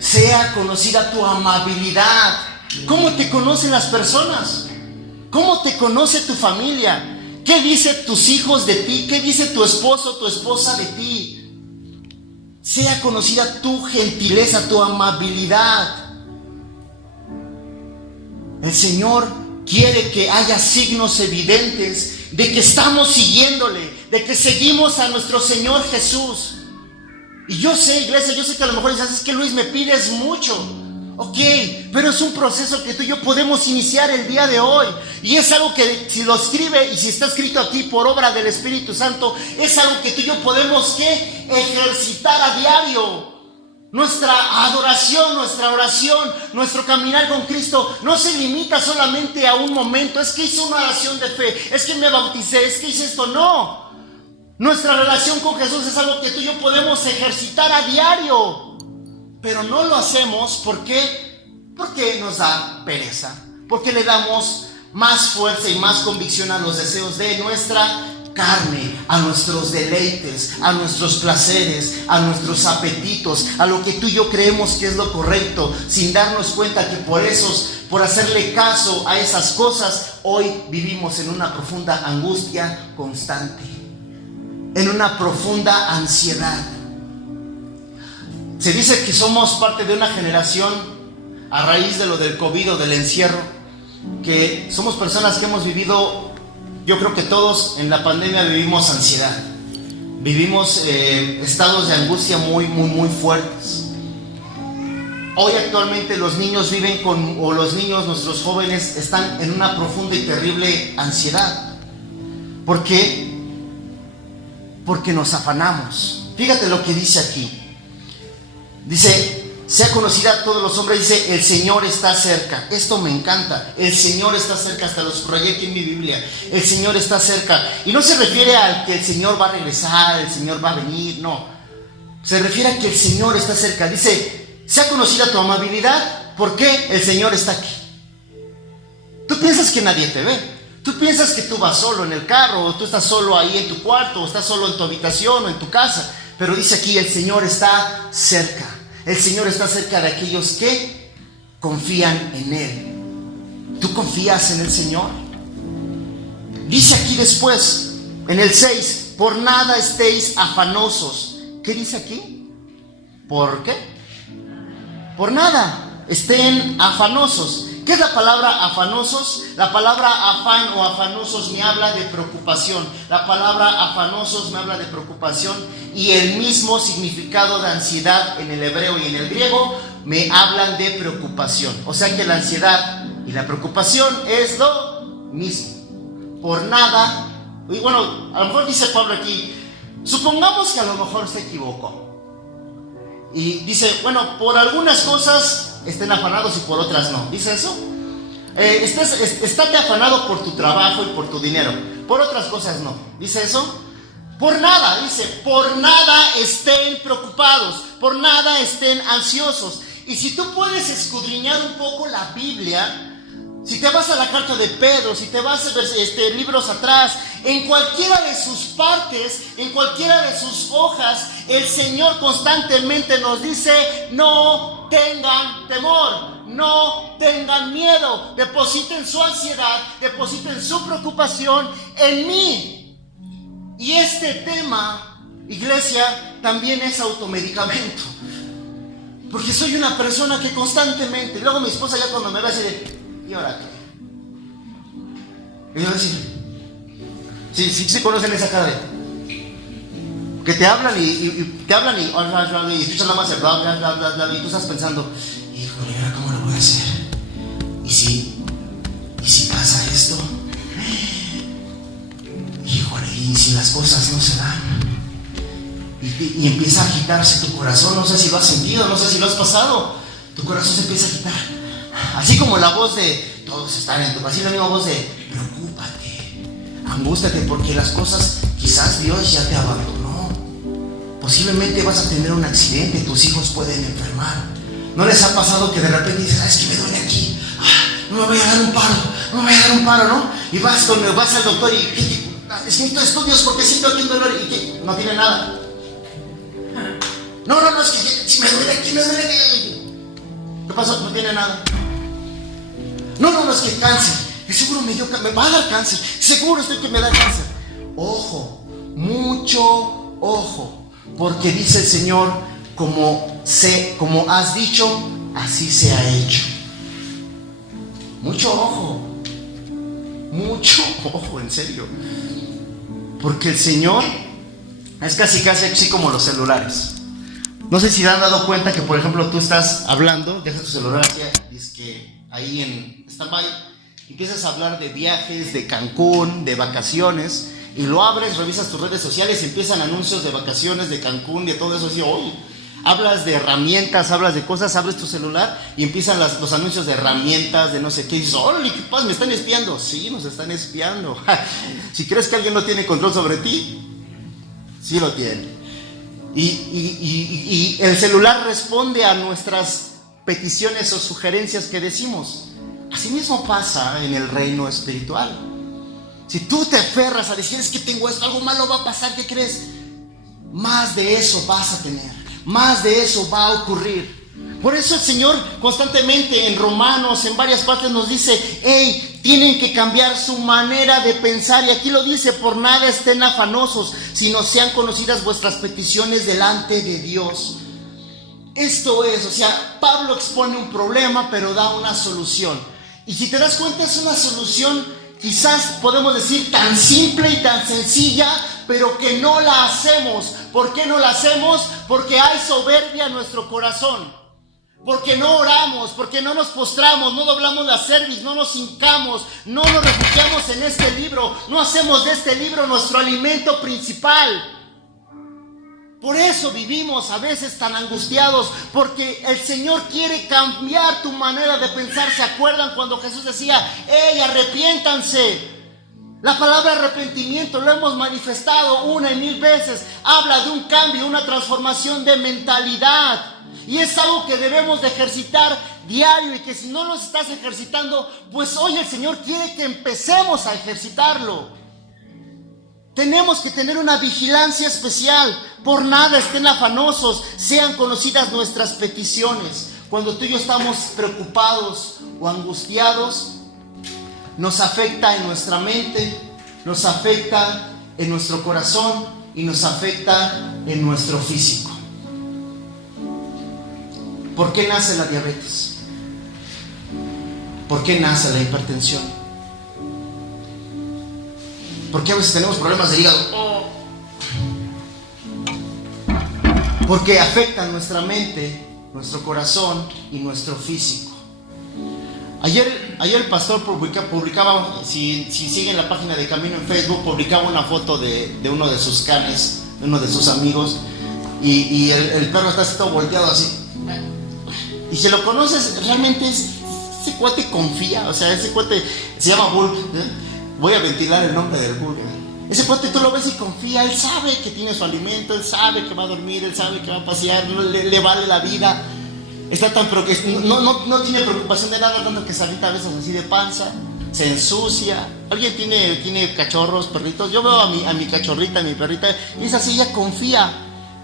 sea conocida tu amabilidad. ¿Cómo te conocen las personas? ¿Cómo te conoce tu familia? ¿Qué dicen tus hijos de ti? ¿Qué dice tu esposo, tu esposa de ti? Sea conocida tu gentileza, tu amabilidad. El Señor quiere que haya signos evidentes de que estamos siguiéndole, de que seguimos a nuestro Señor Jesús. Y yo sé, iglesia, yo sé que a lo mejor dices, es que Luis, me pides mucho. Ok, pero es un proceso que tú y yo podemos iniciar el día de hoy. Y es algo que si lo escribe y si está escrito aquí por obra del Espíritu Santo, es algo que tú y yo podemos ¿qué? Ejercitar a diario. Nuestra adoración, nuestra oración, nuestro caminar con Cristo no se limita solamente a un momento. Es que hice una oración de fe, es que me bauticé, es que hice esto. No, nuestra relación con Jesús es algo que tú y yo podemos ejercitar a diario. Pero no lo hacemos, ¿por qué? Porque nos da pereza, porque le damos más fuerza y más convicción a los deseos de nuestra carne, a nuestros deleites, a nuestros placeres, a nuestros apetitos, a lo que tú y yo creemos que es lo correcto, sin darnos cuenta que por hacerle caso a esas cosas, hoy vivimos en una profunda angustia constante, en una profunda ansiedad. Se dice que somos parte de una generación a raíz de lo del COVID o del encierro, que somos personas que hemos vivido, yo creo que todos en la pandemia vivimos ansiedad, vivimos estados de angustia muy fuertes. Hoy actualmente los niños nuestros jóvenes están en una profunda y terrible ansiedad. ¿Por qué? Porque nos afanamos. Fíjate lo que dice aquí. Dice, sea conocida a todos los hombres, dice, el Señor está cerca. Esto me encanta, el Señor está cerca, hasta los proyectos en mi Biblia, el Señor está cerca. Y no se refiere a que el Señor va a regresar, el Señor va a venir, no. Se refiere a que el Señor está cerca. Dice, sea conocida tu amabilidad, porque el Señor está aquí. Tú piensas que nadie te ve, tú piensas que tú vas solo en el carro, o tú estás solo ahí en tu cuarto, o estás solo en tu habitación o en tu casa. Pero dice aquí, el Señor está cerca. El Señor está cerca de aquellos que confían en Él. ¿Tú confías en el Señor? Dice aquí después, en el 6, por nada estéis afanosos. ¿Qué dice aquí? ¿Por qué? Por nada estén afanosos. ¿Qué es la palabra afanosos? La palabra afán o afanosos me habla de preocupación. La palabra afanosos me habla de preocupación y el mismo significado de ansiedad en el hebreo y en el griego me hablan de preocupación. O sea que la ansiedad y la preocupación es lo mismo. Por nada, y bueno, a lo mejor dice Pablo aquí, supongamos que a lo mejor se equivocó. Y dice, bueno, por algunas cosas estén afanados y por otras no. ¿Dice eso? Estate afanado por tu trabajo y por tu dinero. Por otras cosas no. ¿Dice eso? Por nada, dice, por nada estén preocupados, por nada estén ansiosos. Y si tú puedes escudriñar un poco la Biblia, si te vas a la carta de Pedro, si te vas a libros atrás, en cualquiera de sus partes, en cualquiera de sus hojas, el Señor constantemente nos dice, no tengan temor, no tengan miedo, depositen su ansiedad, depositen su preocupación en mí. Y este tema, iglesia, también es automedicamento. Porque soy una persona que constantemente, y luego mi esposa ya cuando me ve así de, ¿y ahora qué? Y yo voy a decir, sí conocen esa cara de, que te hablan y te hablan y escuchas nada más el bla, bla, bla, bla, bla, y tú estás pensando, híjole, ¿ahora cómo lo voy a hacer? ¿Y si pasa esto? Híjole, ¿y si las cosas no se dan? Y empieza a agitarse tu corazón. No sé si lo has sentido, no sé si lo has pasado. Tu corazón se empieza a agitar. Así como la voz de todos están en tu así la misma voz de preocúpate, angústate, porque las cosas, quizás Dios ya te abandonó. Posiblemente vas a tener un accidente, tus hijos pueden enfermar. ¿No les ha pasado que de repente dices, es que me duele aquí, no me voy a dar un paro, ¿no? Y vas al doctor y es que necesito estudios porque siento aquí un dolor y que no tiene nada. No, es que si me duele aquí, ¿qué pasó? No tiene nada. No, es que cáncer. Seguro me va a dar cáncer. Seguro estoy que me da cáncer. Ojo, mucho ojo. Porque dice el Señor, como has dicho, así se ha hecho. Mucho ojo, en serio. Porque el Señor es casi así como los celulares. No sé si te han dado cuenta que, por ejemplo, tú estás hablando, dejas tu celular ahí en stand-by, empiezas a hablar de viajes, de Cancún, de vacaciones, y lo abres, revisas tus redes sociales y empiezan anuncios de vacaciones, de Cancún, de todo eso. Así, hablas de herramientas, hablas de cosas, abres tu celular y empiezan los anuncios de herramientas, de no sé qué. Y dices, órale, ¿qué pasa? ¿Me están espiando? Sí, nos están espiando. Si crees que alguien no tiene control sobre ti, sí lo tiene. Y el celular responde a nuestras peticiones o sugerencias que decimos. Así mismo pasa en el reino espiritual. Si tú te aferras a decir, es que tengo esto, algo malo va a pasar, ¿qué crees? Más de eso vas a tener, más de eso va a ocurrir. Por eso el Señor constantemente en Romanos, en varias partes nos dice, tienen que cambiar su manera de pensar. Y aquí lo dice, por nada estén afanosos, sino sean conocidas vuestras peticiones delante de Dios. Esto es, Pablo expone un problema, pero da una solución. Y si te das cuenta, es una solución, quizás podemos decir tan simple y tan sencilla, pero que no la hacemos. ¿Por qué no la hacemos? Porque hay soberbia en nuestro corazón. Porque no oramos, porque no nos postramos, no doblamos la cerviz, no nos hincamos, no nos refugiamos en este libro, no hacemos de este libro nuestro alimento principal. Por eso vivimos a veces tan angustiados, porque el Señor quiere cambiar tu manera de pensar. ¿Se acuerdan cuando Jesús decía, arrepiéntanse? La palabra arrepentimiento lo hemos manifestado 1 y 1000 veces. Habla de un cambio, una transformación de mentalidad. Y es algo que debemos de ejercitar diario, y que si no lo estás ejercitando, pues hoy el Señor quiere que empecemos a ejercitarlo. Tenemos que tener una vigilancia especial. Por nada estén afanosos, sean conocidas nuestras peticiones. Cuando tú y yo estamos preocupados o angustiados, nos afecta en nuestra mente, nos afecta en nuestro corazón y nos afecta en nuestro físico. ¿Por qué nace la diabetes? ¿Por qué nace la hipertensión? ¿Por qué a veces tenemos problemas de hígado? Porque afectan nuestra mente, nuestro corazón y nuestro físico. Ayer el pastor publicaba, si siguen la página de Camino en Facebook, publicaba una foto de uno de sus canes, de uno de sus amigos, y el perro está todo volteado así. Y si lo conoces, realmente ese cuate confía, o sea, ese cuate se llama Bull, ¿eh? Voy a ventilar el nombre del Bull, ¿eh? Ese cuate tú lo ves y confía, él sabe que tiene su alimento, él sabe que va a dormir, él sabe que va a pasear, le vale la vida. Está tan no tiene preocupación de nada, tanto que se agita a veces así de panza, se ensucia. ¿Alguien tiene cachorros, perritos? Yo veo a mi cachorrita, a mi perrita, y es así, ella confía,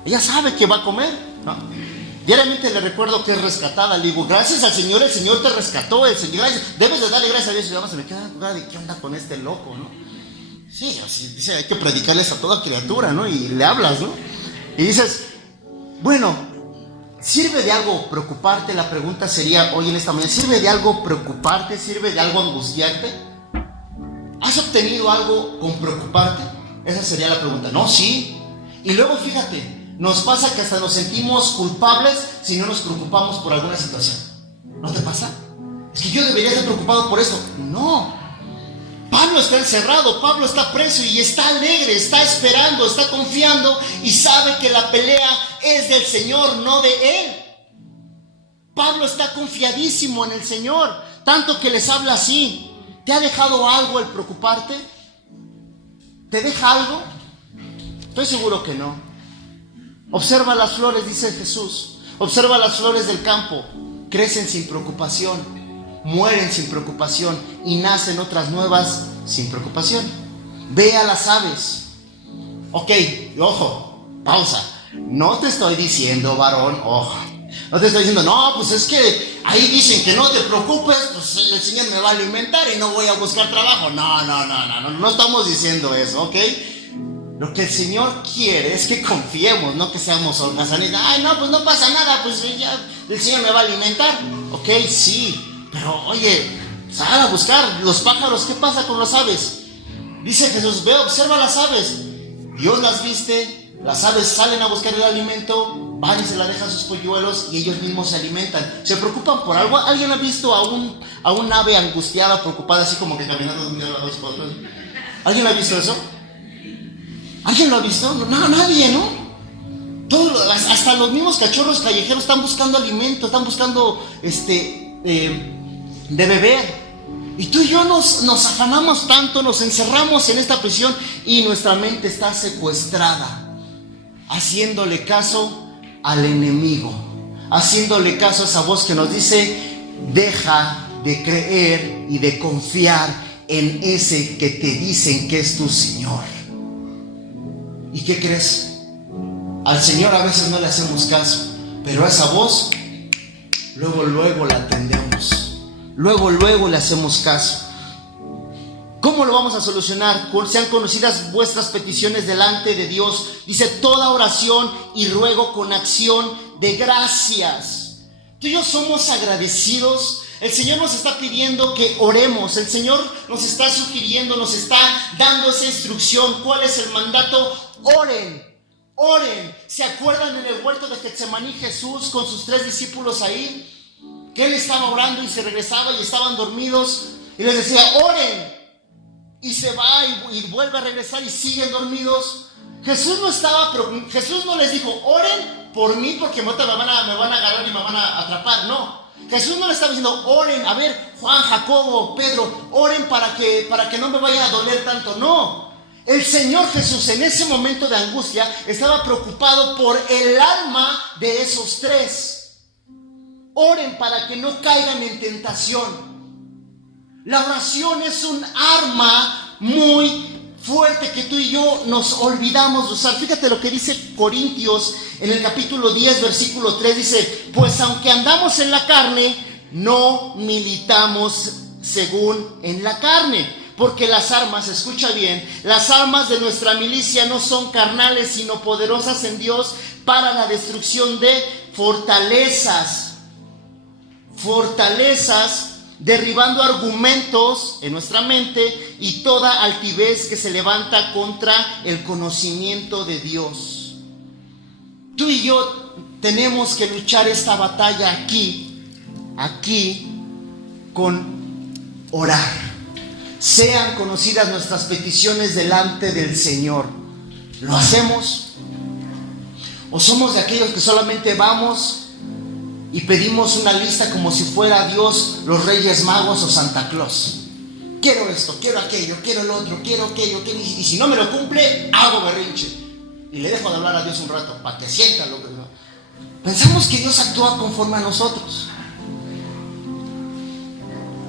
ella sabe que va a comer, ¿no? Diariamente le recuerdo que es rescatada. Le digo, gracias al Señor, el Señor te rescató, el Señor, debes de darle gracias a Dios. Y además se me queda de qué onda con este loco, ¿no? Sí, así dice, hay que predicarles a toda criatura, ¿no? Y le hablas, ¿no? Y dices, bueno, ¿sirve de algo preocuparte? La pregunta sería hoy en esta mañana, ¿sirve de algo preocuparte? ¿Sirve de algo angustiarte? ¿Has obtenido algo con preocuparte? Esa sería la pregunta. No, sí. Y luego fíjate, nos pasa que hasta nos sentimos culpables si no nos preocupamos por alguna situación. ¿No te pasa? Es que yo debería estar preocupado por esto. No. Pablo está encerrado, Pablo está preso y está alegre, está esperando, está confiando y sabe que la pelea es del Señor, no de él. Pablo está confiadísimo en el Señor, tanto que les habla así. ¿Te ha dejado algo el preocuparte? ¿Te deja algo? Estoy seguro que no. Observa las flores, dice Jesús. Observa las flores del campo. Crecen sin preocupación, mueren sin preocupación y nacen otras nuevas sin preocupación. Ve a las aves. Ok, ojo, pausa. No te estoy diciendo, varón, ojo. No te estoy diciendo, no, pues es que ahí dicen que no te preocupes, pues el Señor me va a alimentar y no voy a buscar trabajo. No estamos diciendo eso, ¿ok? Lo que el Señor quiere es que confiemos, no que seamos holgazanes. Ay, no, pues no pasa nada, pues ya el Señor me va a alimentar. Ok, sí, pero oye, sal a buscar los pájaros. ¿Qué pasa con las aves? Dice Jesús, ve, observa las aves. Dios las viste, las aves salen a buscar el alimento, van y se la dejan a sus polluelos y ellos mismos se alimentan. ¿Se preocupan por algo? ¿Alguien ha visto a un ave angustiada, preocupada, así como que caminando de un lado a otro? ¿Alguien ha visto eso? ¿Alguien lo ha visto? No, nadie, ¿no? Hasta los mismos cachorros callejeros están buscando alimento, están buscando de beber. Y tú y yo nos afanamos tanto, nos encerramos en esta prisión y nuestra mente está secuestrada, haciéndole caso al enemigo, haciéndole caso a esa voz que nos dice, deja de creer y de confiar en ese que te dicen que es tu Señor. ¿Y qué crees? Al Señor a veces no le hacemos caso, pero a esa voz luego la atendemos, luego le hacemos caso. ¿Cómo lo vamos a solucionar? Sean conocidas vuestras peticiones delante de Dios. Dice, toda oración y ruego con acción de gracias. Tú y yo somos agradecidos. El Señor nos está pidiendo que oremos. El Señor nos está sugiriendo, nos está dando esa instrucción. ¿Cuál es el mandato? Oren. ¿Se acuerdan en el huerto de Getsemaní Jesús con sus 3 discípulos ahí? Que Él estaba orando y se regresaba y estaban dormidos y les decía, oren. Y se va y vuelve a regresar y siguen dormidos. Jesús no les dijo, oren por mí porque me van a agarrar y me van a atrapar. No. Jesús no le estaba diciendo, oren, a ver, Juan, Jacobo, Pedro, oren para que no me vaya a doler tanto. No, el Señor Jesús en ese momento de angustia estaba preocupado por el alma de esos 3. Oren para que no caigan en tentación. La oración es un arma muy fuerte que tú y yo nos olvidamos de usar. Fíjate lo que dice Corintios en el capítulo 10, versículo 3. Dice, pues aunque andamos en la carne, no militamos según en la carne. Porque las armas, escucha bien, las armas de nuestra milicia no son carnales, sino poderosas en Dios para la destrucción de fortalezas, derribando argumentos en nuestra mente y toda altivez que se levanta contra el conocimiento de Dios. Tú y yo tenemos que luchar esta batalla aquí, con orar. Sean conocidas nuestras peticiones delante del Señor. ¿Lo hacemos? ¿O somos de aquellos que solamente vamos y pedimos una lista como si fuera Dios, los Reyes Magos o Santa Claus? Quiero esto, quiero aquello, quiero el otro, quiero aquello, y si no me lo cumple, hago berrinche y le dejo de hablar a Dios un rato para que sienta lo que no. Pensamos que Dios actúa conforme a nosotros.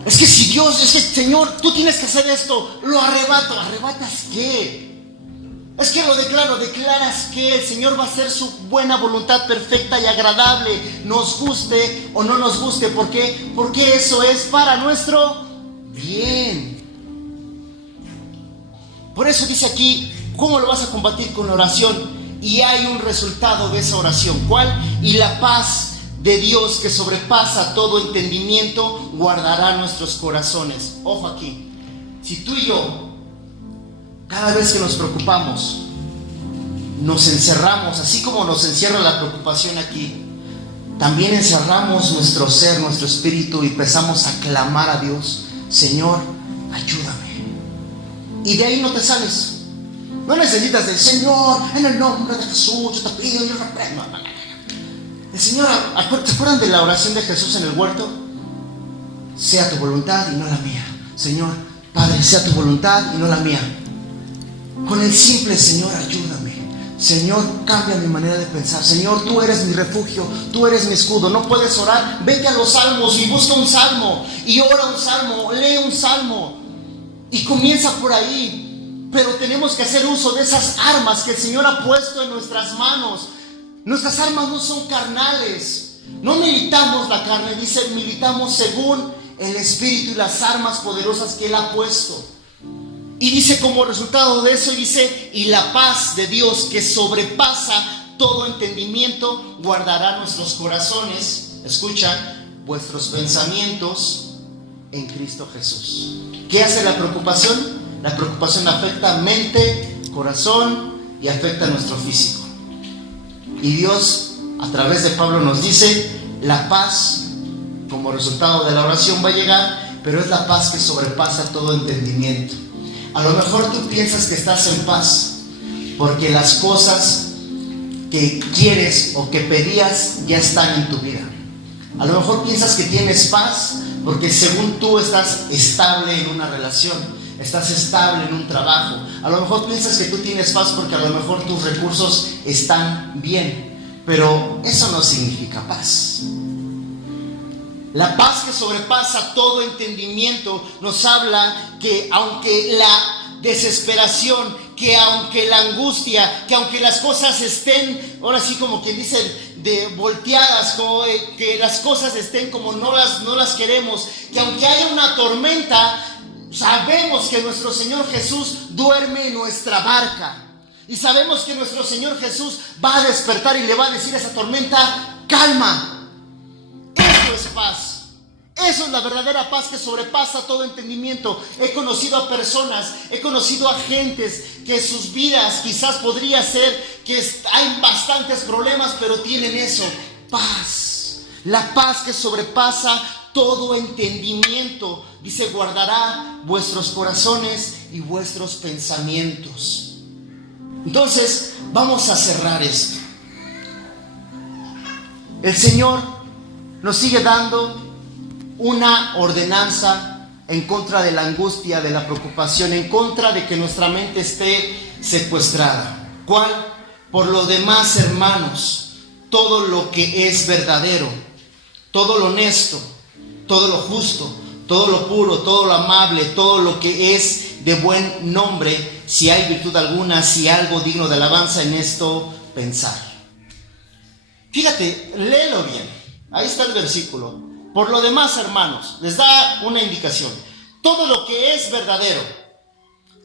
Es que Señor, tú tienes que hacer esto, lo arrebato. ¿Arrebatas qué? Es que lo declaras que el Señor va a hacer su buena voluntad perfecta y agradable, nos guste o no nos guste. ¿Por qué? Porque eso es para nuestro bien. Por eso dice aquí, ¿cómo lo vas a combatir? Con la oración. Y hay un resultado de esa oración. ¿Cuál? Y la paz de Dios, que sobrepasa todo entendimiento, guardará nuestros corazones. Ojo aquí, si tú y yo, cada vez que nos preocupamos, nos encerramos, así como nos encierra la preocupación aquí, también encerramos nuestro ser, nuestro espíritu, y empezamos a clamar a Dios: Señor, ayúdame. Y de ahí no te sales. No necesitas decir: Señor, en el nombre de Jesús, yo te pido y reprendo. El Señor, ¿se acuerdan de la oración de Jesús en el huerto? Sea tu voluntad y no la mía. Señor, Padre, sea tu voluntad y no la mía. Con el simple: Señor, ayúdame. Señor, cambia mi manera de pensar. Señor, tú eres mi refugio, tú eres mi escudo. No puedes orar, vete a los salmos y busca un salmo y ora un salmo, lee un salmo y comienza por ahí. Pero tenemos que hacer uso de esas armas que el Señor ha puesto en nuestras manos. Nuestras armas no son carnales. No militamos la carne, dice, militamos según el Espíritu y las armas poderosas que Él ha puesto. Y dice como resultado de eso, dice: y la paz de Dios, que sobrepasa todo entendimiento, guardará nuestros corazones, escucha, vuestros pensamientos en Cristo Jesús. ¿Qué hace la preocupación? La preocupación afecta mente, corazón y afecta nuestro físico. Y Dios, a través de Pablo, nos dice: la paz, como resultado de la oración, va a llegar, pero es la paz que sobrepasa todo entendimiento. A lo mejor tú piensas que estás en paz porque las cosas que quieres o que pedías ya están en tu vida. A lo mejor piensas que tienes paz porque según tú estás estable en una relación, estás estable en un trabajo. A lo mejor piensas que tú tienes paz porque a lo mejor tus recursos están bien, pero eso no significa paz. La paz que sobrepasa todo entendimiento nos habla que aunque la desesperación, que aunque la angustia, que aunque las cosas estén, ahora sí como quien dice, de volteadas, como que las cosas estén como no las queremos, que aunque haya una tormenta, sabemos que nuestro Señor Jesús duerme en nuestra barca. Y sabemos que nuestro Señor Jesús va a despertar y le va a decir a esa tormenta: calma. Eso es paz. Eso es la verdadera paz que sobrepasa todo entendimiento. He conocido a personas, he conocido a gentes que sus vidas quizás podría ser que hay bastantes problemas, pero tienen eso, paz. La paz que sobrepasa todo entendimiento. Dice: guardará vuestros corazones y vuestros pensamientos. Entonces, vamos a cerrar esto. El Señor nos sigue dando una ordenanza en contra de la angustia, de la preocupación, en contra de que nuestra mente esté secuestrada. ¿Cuál? Por lo demás, hermanos, todo lo que es verdadero, todo lo honesto, todo lo justo, todo lo puro, todo lo amable, todo lo que es de buen nombre, si hay virtud alguna, si algo digno de alabanza, en esto pensar. Fíjate, léelo bien. Ahí está el versículo. Por lo demás, hermanos, les da una indicación. todo lo que es verdadero,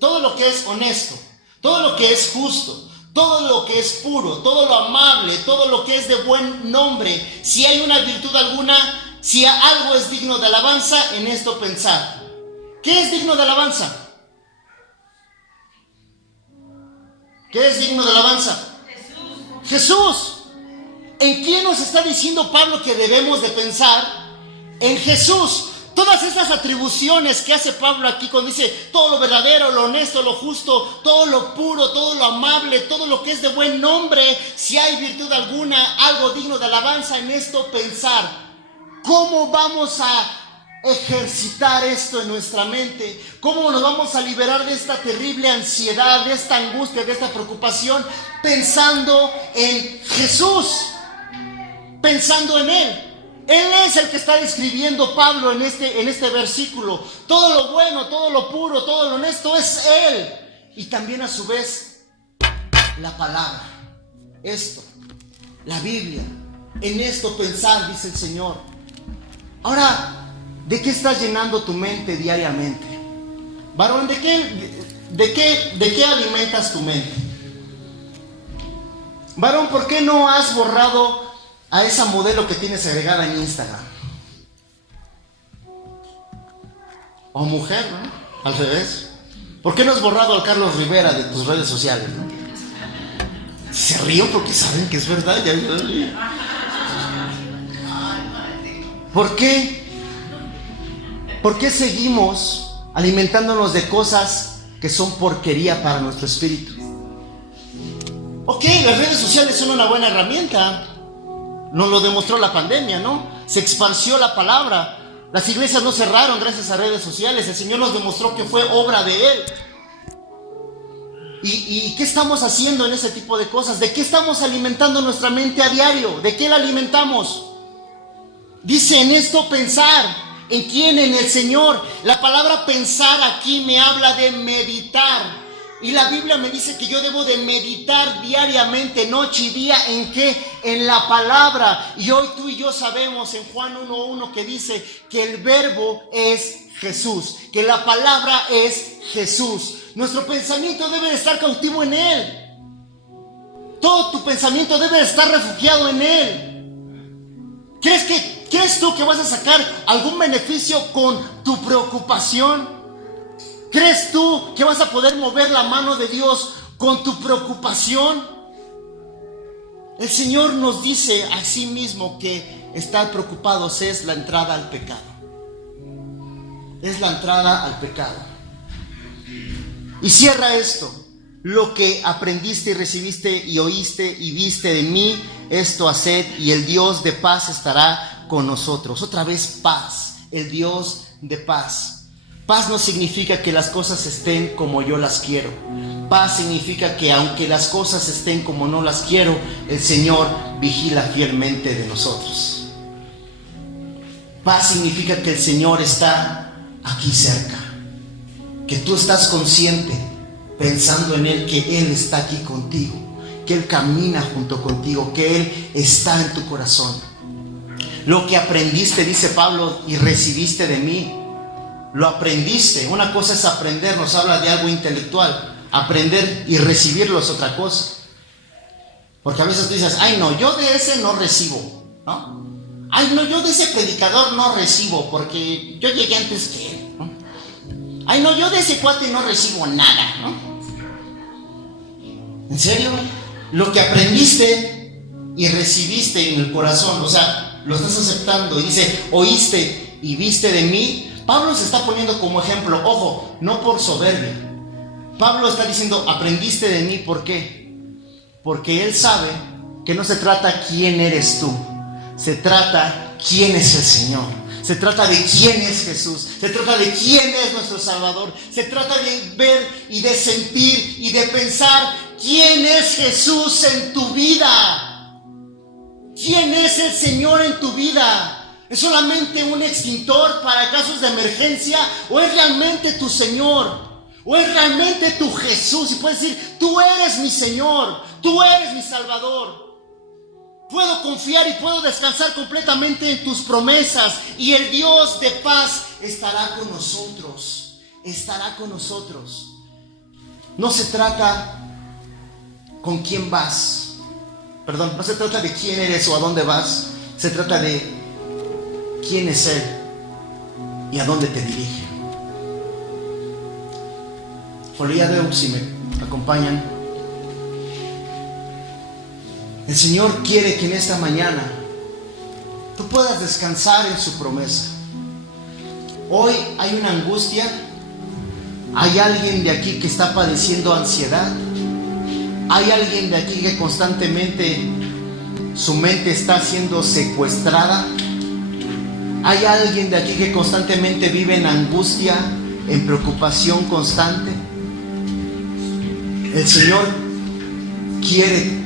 todo lo que es honesto, todo lo que es justo, todo lo que es puro, todo lo amable, todo lo que es de buen nombre, si hay una virtud alguna, si algo es digno de alabanza, en esto pensad. ¿Qué es digno de alabanza? ¿Qué es digno de alabanza? Jesús. ¿En quién nos está diciendo Pablo que debemos de pensar? En Jesús. Todas estas atribuciones que hace Pablo aquí cuando dice todo lo verdadero, lo honesto, lo justo, todo lo puro, todo lo amable, todo lo que es de buen nombre, si hay virtud alguna, algo digno de alabanza, en esto pensar. ¿Cómo vamos a ejercitar esto en nuestra mente? ¿Cómo nos vamos a liberar de esta terrible ansiedad, de esta angustia, de esta preocupación? Pensando en Jesús, pensando en Él. Él es el que está describiendo Pablo en este versículo. Todo lo bueno, todo lo puro, todo lo honesto es Él. Y también a su vez la palabra, esto, la Biblia. En esto pensar, dice el Señor. Ahora, ¿de qué estás llenando tu mente diariamente? Varón, ¿de qué alimentas tu mente? Varón, ¿por qué no has borrado a esa modelo que tienes agregada en Instagram? O mujer, ¿no? Al revés. ¿Por qué no has borrado al Carlos Rivera de tus redes sociales, ¿no? Se ríen porque saben que es verdad. ¿Por qué? ¿Por qué seguimos alimentándonos de cosas que son porquería para nuestro espíritu? Ok, las redes sociales son una buena herramienta. Nos lo demostró la pandemia, ¿no? Se esparció la palabra. Las iglesias no cerraron gracias a redes sociales. El Señor nos demostró que fue obra de Él. ¿Y qué estamos haciendo en ese tipo de cosas? ¿De qué estamos alimentando nuestra mente a diario? ¿De qué la alimentamos? Dice en esto pensar. ¿En quién? En el Señor. La palabra pensar aquí me habla de meditar. Y la Biblia me dice que yo debo de meditar diariamente, noche y día. ¿En qué? En la palabra. Y hoy tú y yo sabemos en Juan 1:1 que dice que el verbo es Jesús, que la palabra es Jesús. Nuestro pensamiento debe de estar cautivo en Él. Todo tu pensamiento debe de estar refugiado en Él. ¿Crees tú que vas a sacar algún beneficio con tu preocupación? ¿Crees tú que vas a poder mover la mano de Dios con tu preocupación? El Señor nos dice a sí mismo que estar preocupados es la entrada al pecado. Es la entrada al pecado. Y cierra esto. Lo que aprendiste y recibiste y oíste y viste de mí, esto haced, y el Dios de paz estará con nosotros. Otra vez paz, el Dios de paz. Paz no significa que las cosas estén como yo las quiero. Paz significa que aunque las cosas estén como no las quiero, el Señor vigila fielmente de nosotros. Paz significa que el Señor está aquí cerca, que tú estás consciente, pensando en Él, que Él está aquí contigo, que Él camina junto contigo, que Él está en tu corazón. Lo que aprendiste, dice Pablo, y recibiste de mí, lo aprendiste. Una cosa es aprender, nos habla de algo intelectual. Aprender y recibirlo es otra cosa. Porque a veces tú dices, ay no, yo de ese no recibo, ¿no? Ay no, yo de ese predicador no recibo porque yo llegué antes que él, ¿no? Ay no, yo de ese cuate no recibo nada, ¿no? ¿En serio? Lo que aprendiste y recibiste en el corazón, o sea, lo estás aceptando. Y dice, oíste y viste de mí. Pablo se está poniendo como ejemplo, ojo, no por soberbia. Pablo está diciendo, aprendiste de mí, ¿por qué? Porque él sabe que no se trata quién eres tú, se trata quién es el Señor. Se trata de quién es Jesús, se trata de quién es nuestro Salvador, se trata de ver y de sentir y de pensar quién es Jesús en tu vida. ¿Quién es el Señor en tu vida? ¿Es solamente un extintor para casos de emergencia o es realmente tu Señor? ¿O es realmente tu Jesús? Y puedes decir, tú eres mi Señor, tú eres mi Salvador. puedo confiar y puedo descansar completamente en tus promesas, y el Dios de paz estará con nosotros, estará con nosotros. No se trata con quién vas, perdón, no se trata de quién eres o a dónde vas, se trata de quién es Él y a dónde te dirige. Folia Deus, si me acompañan. El Señor quiere que en esta mañana tú puedas descansar en su promesa. Hoy hay una angustia, hay alguien de aquí que está padeciendo ansiedad, hay alguien de aquí que constantemente su mente está siendo secuestrada, hay alguien de aquí que constantemente vive en angustia, en preocupación constante. El Señor quiere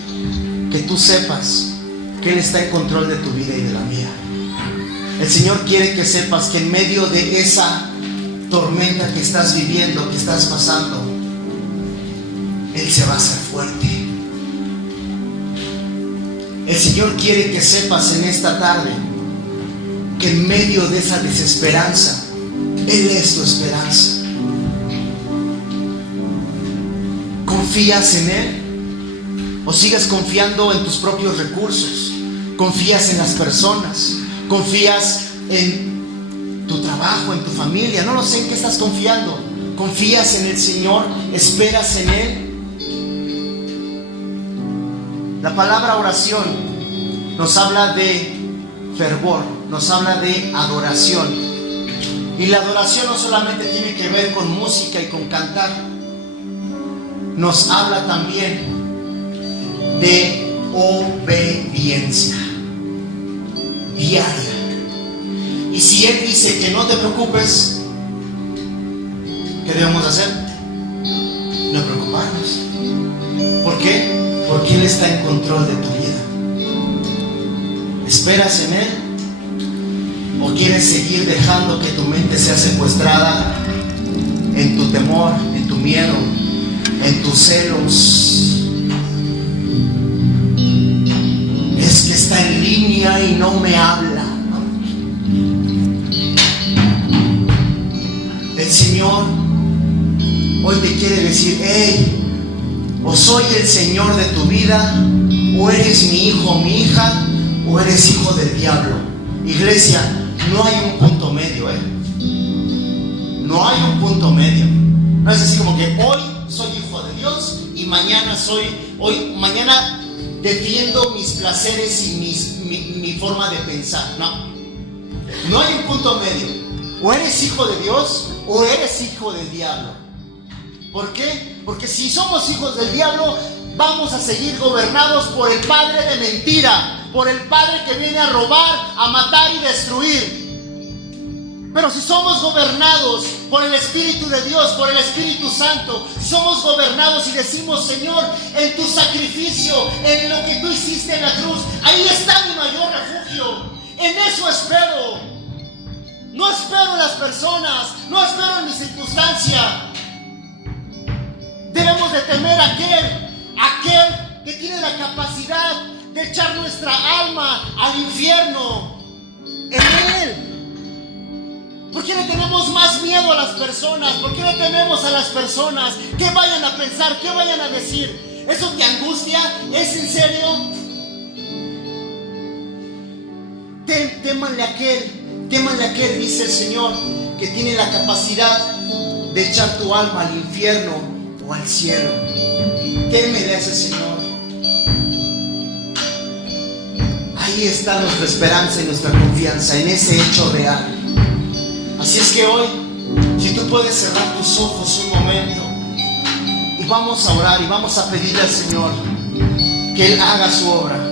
que tú sepas que Él está en control de tu vida y de la mía. El Señor quiere que sepas que en medio de esa tormenta que estás viviendo, que estás pasando, Él se va a hacer fuerte. El Señor quiere que sepas en esta tarde que en medio de esa desesperanza, Él es tu esperanza. ¿Confías en Él? ¿O sigues confiando en tus propios recursos? ¿Confías en las personas? ¿Confías en tu trabajo, en tu familia? No lo sé en qué estás confiando. ¿Confías en el Señor? ¿Esperas en Él? La palabra oración nos habla de fervor, nos habla de adoración. Y la adoración no solamente tiene que ver con música y con cantar, nos habla también de obediencia diaria. Y si Él dice que no te preocupes, ¿qué debemos hacer? No preocuparnos. ¿Por qué? Porque Él está en control de tu vida. ¿Esperas en Él? ¿O quieres seguir dejando que tu mente sea secuestrada en tu temor, en tu miedo, en tus celos? Es que está en línea y no me habla, ¿no? El Señor hoy te quiere decir: hey, o soy el Señor de tu vida, o eres mi hijo o mi hija, o eres hijo del diablo. Iglesia, no hay un punto medio, no hay un punto medio. No es así como que hoy soy hijo de Dios y mañana mañana defiendo mis placeres y mi forma de pensar. No hay un punto medio. O eres hijo de Dios o eres hijo del diablo. ¿Por qué? Porque si somos hijos del diablo, vamos a seguir gobernados por el padre de mentira, por el padre que viene a robar, a matar y destruir. Pero si somos gobernados por el Espíritu de Dios, por el Espíritu Santo, si somos gobernados y decimos: Señor, en tu sacrificio, en lo que tú hiciste en la cruz, ahí está mi mayor refugio, en eso espero. No espero en las personas, no espero en mi circunstancia. Debemos de temer a aquel que tiene la capacidad de echar nuestra alma al infierno, en Él. ¿Por qué le tenemos más miedo a las personas? ¿Por qué le tememos a las personas? ¿Qué vayan a pensar? ¿Qué vayan a decir? ¿Eso te angustia? ¿Es en serio? Témanle a aquel, dice el Señor, que tiene la capacidad de echar tu alma al infierno o al cielo. Témele a ese Señor. Ahí está nuestra esperanza y nuestra confianza, en ese hecho real. Así es que hoy, si tú puedes cerrar tus ojos un momento y vamos a orar y vamos a pedirle al Señor que Él haga su obra.